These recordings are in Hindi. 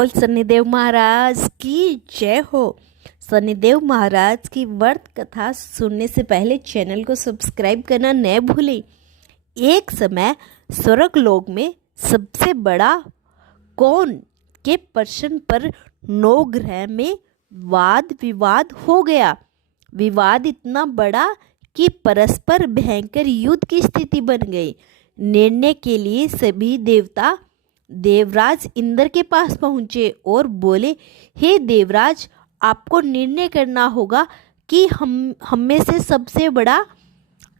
और शनिदेव महाराज की जय हो। शनिदेव महाराज की व्रत कथा सुनने से पहले चैनल को सब्सक्राइब करना न भूलें। एक समय स्वर्ग लोक में सबसे बड़ा कौन के प्रश्न पर नौ ग्रह में वाद विवाद हो गया। विवाद इतना बड़ा कि परस्पर भयंकर युद्ध की स्थिति बन गई। निर्णय के लिए सभी देवता देवराज इंद्र के पास पहुँचे और बोले, हे देवराज, आपको निर्णय करना होगा कि हम में से सबसे बड़ा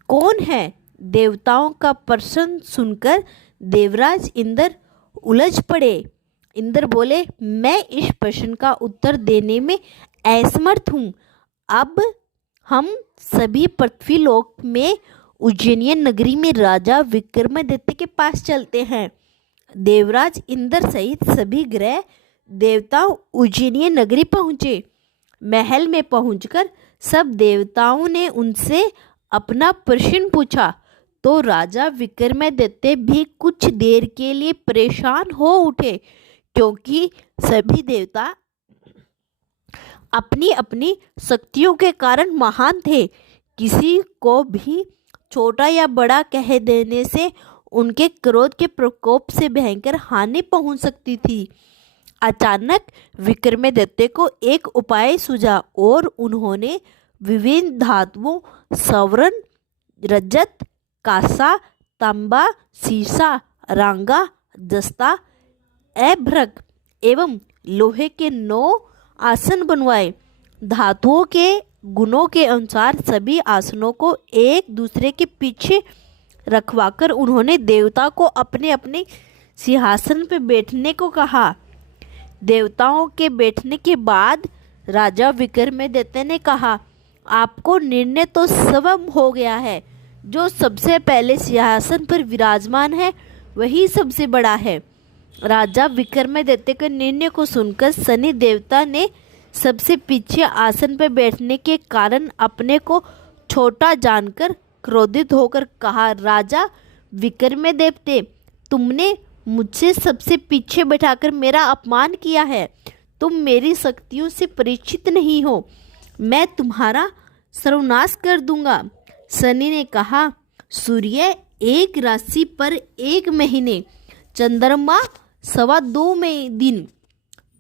कौन है। देवताओं का प्रश्न सुनकर देवराज इंद्र उलझ पड़े। इंद्र बोले, मैं इस प्रश्न का उत्तर देने में असमर्थ हूँ। अब हम सभी पृथ्वीलोक में उज्जैन नगरी में राजा विक्रमादित्य के पास चलते हैं। देवराज इंद्र सहित सभी ग्रह देवता उज्जैन नगरी पहुँचे। महल में पहुंचकर सब देवताओं ने उनसे अपना प्रश्न पूछा तो राजा विक्रमादित्य भी कुछ देर के लिए परेशान हो उठे, क्योंकि सभी देवता अपनी अपनी शक्तियों के कारण महान थे। किसी को भी छोटा या बड़ा कह देने से उनके क्रोध के प्रकोप से भयंकर हानि पहुंच सकती थी। अचानक विक्रमादित्य को एक उपाय सूझा और उन्होंने विभिन्न धातुओं स्वर्ण, रजत, कांसा, तांबा, सीसा, रांगा, जस्ता, अभ्रक एवं लोहे के 9 आसन बनवाए। धातुओं के गुणों के अनुसार सभी आसनों को एक दूसरे के पीछे रखवाकर उन्होंने देवता को अपने अपने सिंहासन पर बैठने को कहा। देवताओं के बैठने के बाद राजा विक्रमादित्य ने कहा, आपको निर्णय तो स्वयं हो गया है। जो सबसे पहले सिंहासन पर विराजमान है वही सबसे बड़ा है। राजा विक्रमादित्य के निर्णय को सुनकर शनि देवता ने सबसे पीछे आसन पर बैठने के कारण अपने को छोटा जानकर क्रोधित होकर कहा, राजा विक्रमादित्य, तुमने मुझसे सबसे पीछे बैठाकर मेरा अपमान किया है। तुम मेरी शक्तियों से परिचित नहीं हो। मैं तुम्हारा सर्वनाश कर दूंगा। शनि ने कहा, सूर्य एक राशि पर 1 महीने, चंद्रमा 2.25 दिन,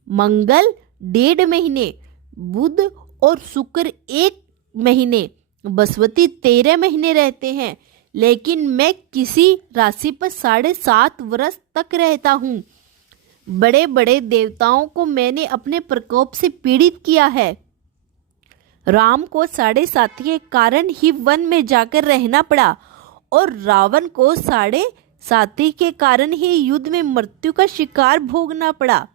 मंगल 1.5 महीने, बुध और शुक्र 1 महीने, बृहस्पति 13 महीने रहते हैं, लेकिन मैं किसी राशि पर 7.5 वर्ष तक रहता हूँ। बड़े बड़े देवताओं को मैंने अपने प्रकोप से पीड़ित किया है। राम को 7.5 के कारण ही वन में जाकर रहना पड़ा और रावण को 7.5 के कारण ही युद्ध में मृत्यु का शिकार भोगना पड़ा।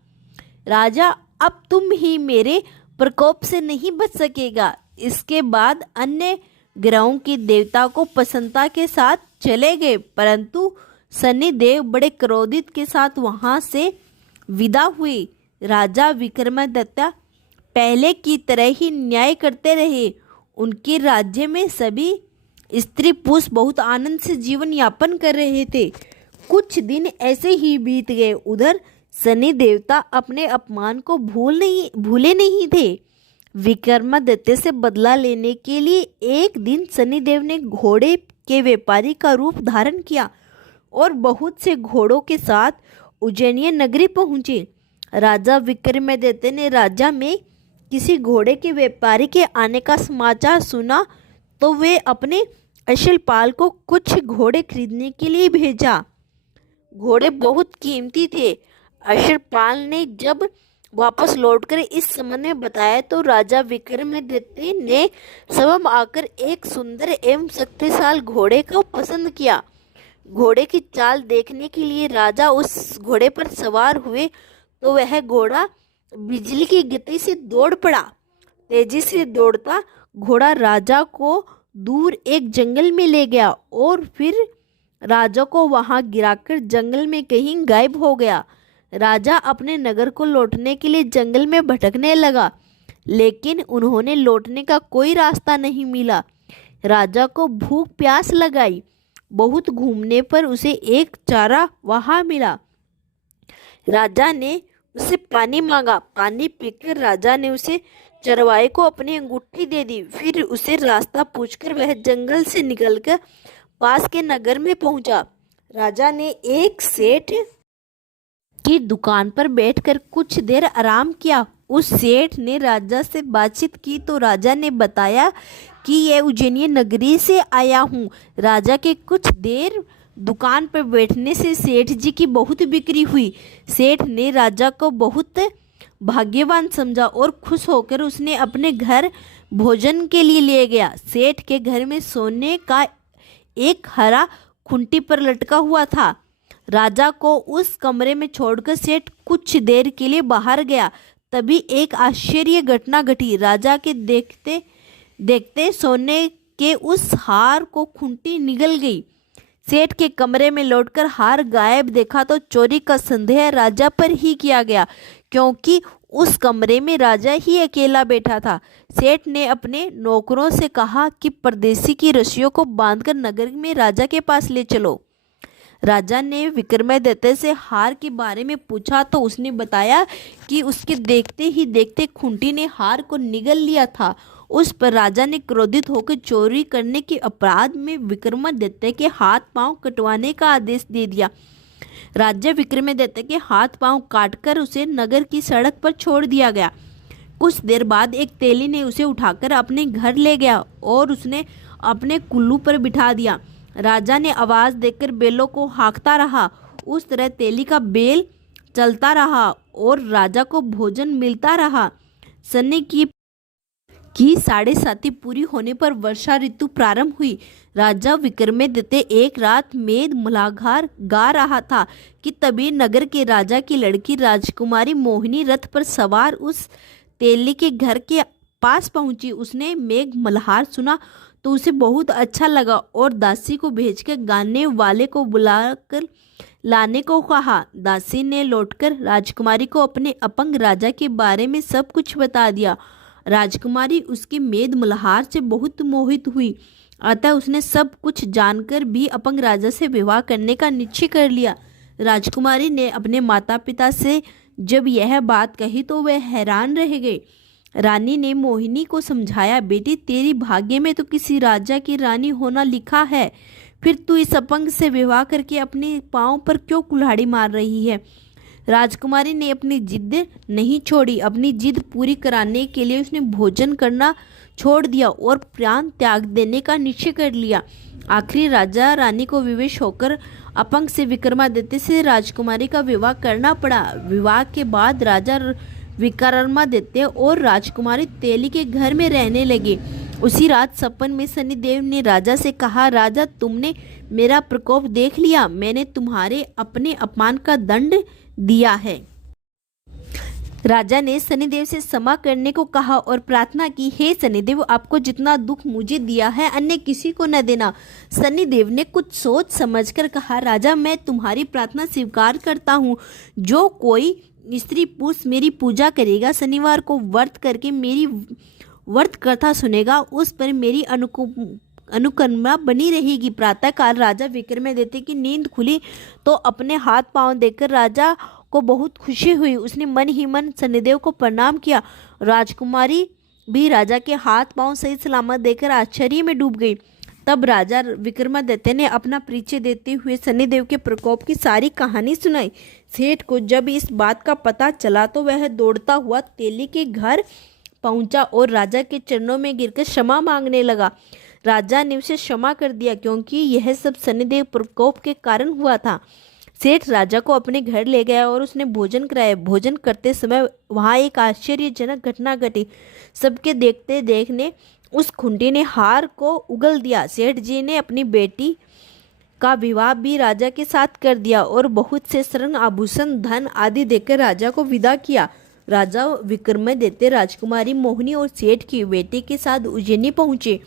राजा, अब तुम ही मेरे प्रकोप से नहीं बच सकेगा। इसके बाद अन्य ग्रहों के देवता को प्रसन्नता के साथ चले गए, परंतु शनिदेव बड़े क्रोधित के साथ वहां से विदा हुए। राजा विक्रमादित्य पहले की तरह ही न्याय करते रहे। उनके राज्य में सभी स्त्री पुरुष बहुत आनंद से जीवन यापन कर रहे थे। कुछ दिन ऐसे ही बीत गए। उधर शनि देवता अपने अपमान को भूले नहीं थे। विक्रमादित्य से बदला लेने के लिए एक दिन शनिदेव ने घोड़े के व्यापारी का रूप धारण किया और बहुत से घोड़ों के साथ उज्जैन नगरी पहुंचे। राजा विक्रमादित्य ने राज्य में किसी घोड़े के व्यापारी के आने का समाचार सुना तो वे अपने अश्वपाल को कुछ घोड़े खरीदने के लिए भेजा। घोड़े बहुत कीमती थे। अश्वपाल ने जब वापस लौटकर इस संबंध में बताया तो राजा विक्रमादित्य ने स्वयं आकर एक सुंदर एवं शक्तिशाली घोड़े को पसंद किया। घोड़े की चाल देखने के लिए राजा उस घोड़े पर सवार हुए तो वह घोड़ा बिजली की गति से दौड़ पड़ा। तेजी से दौड़ता घोड़ा राजा को दूर एक जंगल में ले गया और फिर राजा को वहां गिराकर जंगल में कहीं गायब हो गया। राजा अपने नगर को लौटने के लिए जंगल में भटकने लगा, लेकिन उन्होंने लौटने का कोई रास्ता नहीं मिला। राजा को भूख प्यास लगाई। बहुत घूमने पर उसे एक चारा वहां मिला। राजा ने उससे पानी मांगा। पानी पीकर राजा ने उसे चरवाहे को अपनी अंगूठी दे दी। फिर उसे रास्ता पूछकर वह जंगल से निकलकर पास के नगर में पहुंचा। राजा ने एक सेठ की दुकान पर बैठकर कुछ देर आराम किया। उस सेठ ने राजा से बातचीत की तो राजा ने बताया कि यह उज्जैनी नगरी से आया हूँ। राजा के कुछ देर दुकान पर बैठने से सेठ जी की बहुत बिक्री हुई। सेठ ने राजा को बहुत भाग्यवान समझा और खुश होकर उसने अपने घर भोजन के लिए ले गया। सेठ के घर में सोने का एक हरा खूंटी पर लटका हुआ था। राजा को उस कमरे में छोड़कर सेठ कुछ देर के लिए बाहर गया। तभी एक आश्चर्य घटना घटी। राजा के देखते देखते सोने के उस हार को खूंटी निगल गई। सेठ के कमरे में लौटकर हार गायब देखा तो चोरी का संदेह राजा पर ही किया गया, क्योंकि उस कमरे में राजा ही अकेला बैठा था। सेठ ने अपने नौकरों से कहा कि परदेसी की रस्सियों को बांधकर नगर में राजा के पास ले चलो। राजा ने विक्रमादित्य से हार के बारे में पूछा तो उसने बताया कि उसके देखते ही देखते खूंटी ने हार को निगल लिया था। उस पर राजा ने क्रोधित होकर चोरी करने के अपराध में विक्रमादित्य के हाथ पांव कटवाने का आदेश दे दिया। राजा विक्रमादित्य के हाथ पांव काटकर उसे नगर की सड़क पर छोड़ दिया गया। कुछ देर बाद एक तेली ने उसे उठाकर अपने घर ले गया और उसने अपने कुल्लू पर बिठा दिया। राजा ने आवाज देकर बैलों को हाँकता रहा। उस तरह तेली का बैल चलता रहा और राजा को भोजन मिलता रहा। सन्नी की 7:30 पूरी होने पर वर्षा ऋतु प्रारंभ हुई। राजा विक्रमादित्य एक रात मेद मुलाहार गा रहा था कि तभी नगर के राजा की लड़की राजकुमारी मोहिनी रथ पर सवार उस तेली के घर के पास पहुंची। उसने मेघ मल्हार सुना तो उसे बहुत अच्छा लगा और दासी को भेजकर गाने वाले को बुलाकर लाने को कहा। दासी ने लौटकर राजकुमारी को अपने अपंग राजा के बारे में सब कुछ बता दिया। राजकुमारी उसके मेद मल्हार से बहुत मोहित हुई, अतः उसने सब कुछ जानकर भी अपंग राजा से विवाह करने का निश्चय कर लिया। राजकुमारी ने अपने माता पिता से जब यह बात कही तो वे हैरान रह गए। रानी ने मोहिनी को समझाया, बेटी तेरी भाग्य में तो किसी राजा की रानी होना लिखा है, फिर तू इस अपंग से विवाह करके अपने पांव पर क्यों कुल्हाड़ी मार रही है। राजकुमारी ने अपनी जिद नहीं छोड़ी। अपनी जिद पूरी कराने के लिए उसने भोजन करना छोड़ दिया और प्राण त्याग देने का निश्चय कर लिया। आखिरी राजा रानी को विवश होकर अपंग से विक्रमादित्य से राजकुमारी का विवाह करना पड़ा। विवाह के बाद राजा विक्रमादित्य और राजकुमारी तेली के घर में रहने लगे। उसी रात सपन में शनिदेव ने राजा से कहा, राजा तुमने मेरा प्रकोप देख लिया, मैंने तुम्हारे अपने अपमान का दंड दिया है। राजा ने शनिदेव से क्षमा करने को कहा और प्रार्थना की, हे शनिदेव आपको जितना दुख मुझे दिया है अन्य किसी को न देना। शनिदेव ने कुछ सोच समझकर कहा, राजा मैं तुम्हारी प्रार्थना स्वीकार करता हूँ। जो कोई स्त्री पुरुष मेरी पूजा करेगा, शनिवार को व्रत करके मेरी व्रत कथा सुनेगा, उस पर मेरी अनुकंपा बनी रहेगी। प्रातःकाल राजा विक्रमादित्य की नींद खुली तो अपने हाथ पांव देखकर राजा को बहुत खुशी हुई। उसने मन ही मन शनिदेव को प्रणाम किया। राजकुमारी भी राजा के हाथ पांव सही सलामत देखकर आश्चर्य में डूब गई। तब राजा विक्रमादित्य ने अपना परिचय देते हुए शनिदेव के प्रकोप की सारी कहानी सुनाई। सेठ को जब इस बात का पता चला तो वह दौड़ता हुआ तेली के घर पहुंचा और राजा के चरणों में गिरकर क्षमा मांगने लगा। राजा ने उसे क्षमा कर दिया क्योंकि यह सब शनिदेव प्रकोप के कारण हुआ था। सेठ राजा को अपने घर ले गया और उसने भोजन कराया। भोजन करते समय वहाँ एक आश्चर्यजनक घटना घटी। सबके देखते देखने उस खूंटी ने हार को उगल दिया। सेठ जी ने अपनी बेटी का विवाह भी राजा के साथ कर दिया और बहुत से स्वर्ण आभूषण धन आदि देकर राजा को विदा किया। राजा विक्रमादित्य राजकुमारी मोहिनी और सेठ की बेटी के साथ उज्जैनी पहुंचे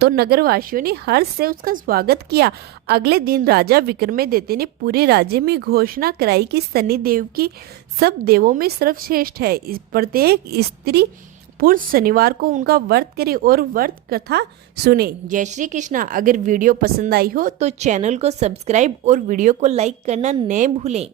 तो नगरवासियों ने हर्ष से उसका स्वागत किया। अगले दिन राजा विक्रमादित्य ने पूरे राज्य में घोषणा कराई कि शनिदेव की सब देवों में सर्वश्रेष्ठ है। प्रत्येक स्त्री पुरुष शनिवार को उनका व्रत करे और व्रत कथा सुने। जय श्री कृष्णा। अगर वीडियो पसंद आई हो तो चैनल को सब्सक्राइब और वीडियो को लाइक करना न भूलें।